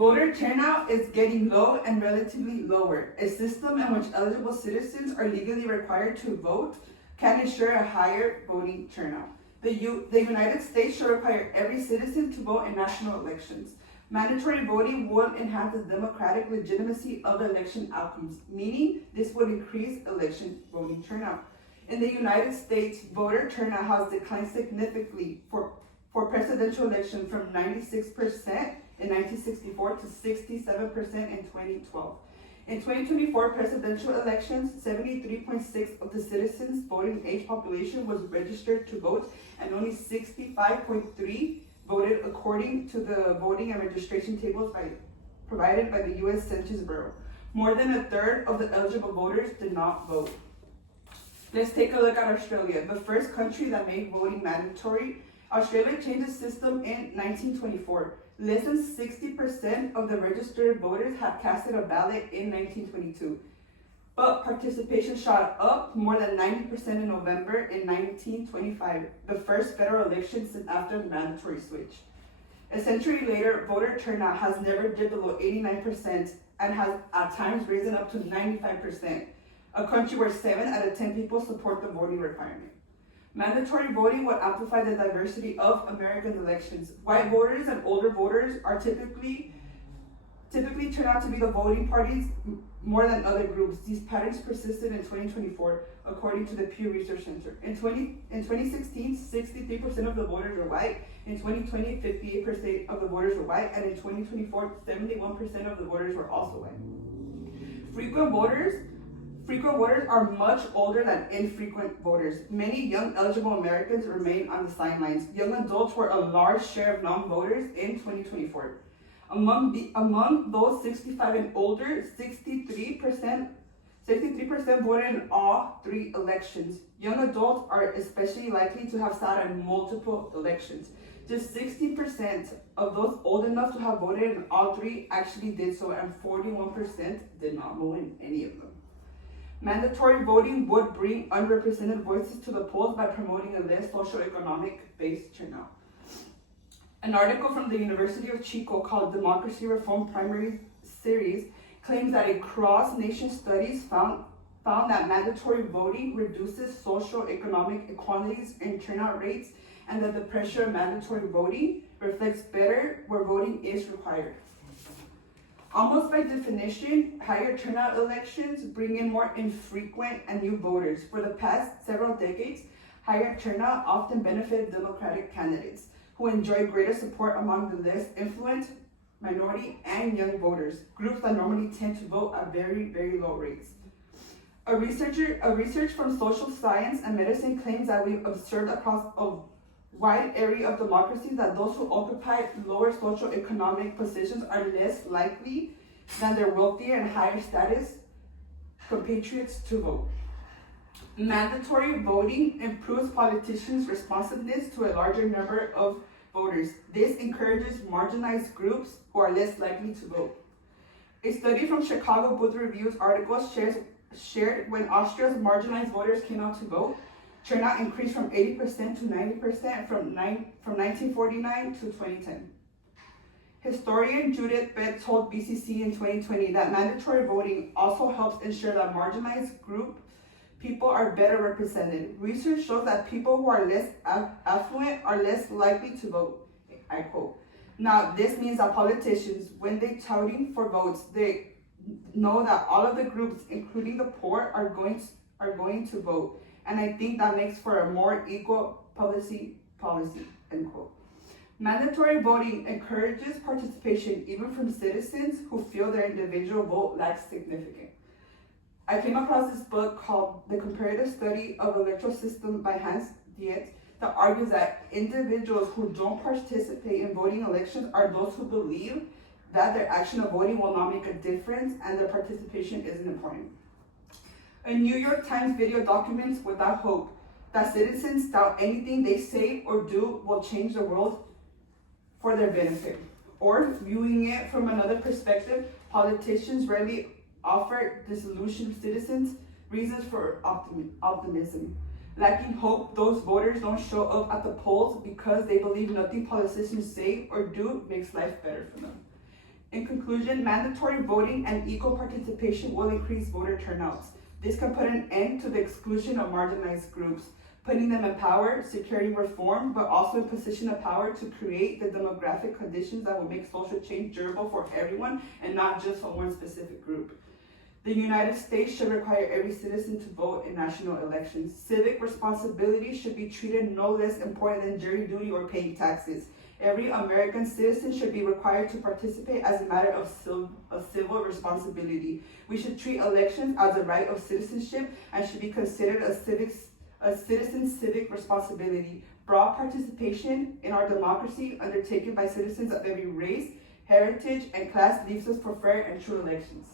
Voter turnout is getting low and relatively lower. A system in which eligible citizens are legally required to vote can ensure a higher voting turnout. The United States should require every citizen to vote in national elections. Mandatory voting would enhance the democratic legitimacy of election outcomes, meaning this would increase election voting turnout. In the United States, voter turnout has declined significantly for presidential election from 96% in 1964 to 67% in 2012. In 2024 presidential elections, 73.6% of the citizens' voting age population was registered to vote, and only 65.3% voted according to the voting and registration tables provided by the U.S. Census Bureau. More than a third of the eligible voters did not vote. Let's take a look at Australia, the first country that made voting mandatory. Australia changed the system in 1924. Less than 60% of the registered voters had casted a ballot in 1922. But participation shot up more than 90% in November in 1925, the first federal election since after the mandatory switch. A century later, voter turnout has never dipped below 89% and has at times risen up to 95%, a country where 7 out of 10 people support the voting requirement. Mandatory voting would amplify the diversity of American elections. White voters and older voters are typically turn out to be the voting parties more than other groups. These patterns persisted in 2024, according to the Pew Research Center. In 2016, 63% of the voters were white. In 2020, 58% of the voters were white. And in 2024, 71% of the voters were also white. Frequent voters are much older than infrequent voters. Many young eligible Americans remain on the sidelines. Young adults were a large share of non-voters in 2024. Among those 65 and older, 63% voted in all 3 elections. Young adults are especially likely to have sat in multiple elections. Just 60% of those old enough to have voted in all 3 actually did so, and 41% did not vote in any of them. Mandatory voting would bring unrepresented voices to the polls by promoting a less socioeconomic based turnout. An article from the University of Chico called Democracy Reform Primary Series claims that a cross-nation studies found that mandatory voting reduces socioeconomic inequalities in turnout rates, and that the pressure of mandatory voting reflects better where voting is required. Almost by definition, higher turnout elections bring in more infrequent and new voters. For the past several decades, higher turnout often benefited Democratic candidates who enjoy greater support among the less influent, minority, and young voters, groups that normally tend to vote at very, very low rates. A research from social science and medicine claims that we've observed across a wide area of democracies that those who occupy lower socioeconomic positions are less likely than their wealthier and higher status compatriots to vote. Mandatory voting improves politicians' responsiveness to a larger number of voters. This encourages marginalized groups who are less likely to vote. A study from Chicago Booth Review's article shared when Austria's marginalized voters came out to vote, turnout increased from 80% to 90% from 1949 to 2010. Historian Judith Bett told BCC in 2020 that mandatory voting also helps ensure that marginalized group people are better represented. Research shows that people who are less affluent are less likely to vote. I quote. Now, this means that politicians, when they're touting for votes, they know that all of the groups, including the poor, are going to vote. And I think that makes for a more equal policy, end quote. Mandatory voting encourages participation even from citizens who feel their individual vote lacks significance. I came across this book called The Comparative Study of Electoral System by Hans Dietz that argues that individuals who don't participate in voting elections are those who believe that their action of voting will not make a difference and their participation isn't important. A New York Times video documents without hope that citizens doubt anything they say or do will change the world for their benefit. Or, viewing it from another perspective, politicians rarely offer disillusioned citizens reasons for optimism. Lacking hope, those voters don't show up at the polls because they believe nothing politicians say or do makes life better for them. In conclusion, mandatory voting and equal participation will increase voter turnouts. This can put an end to the exclusion of marginalized groups, putting them in power, securing reform, but also in position of power to create the demographic conditions that will make social change durable for everyone and not just for one specific group. The United States should require every citizen to vote in national elections. Civic responsibility should be treated no less important than jury duty or paying taxes. Every American citizen should be required to participate as a matter of civil responsibility. We should treat elections as a right of citizenship and should be considered a citizen's civic responsibility. Broad participation in our democracy undertaken by citizens of every race, heritage, and class leaves us for fair and true elections.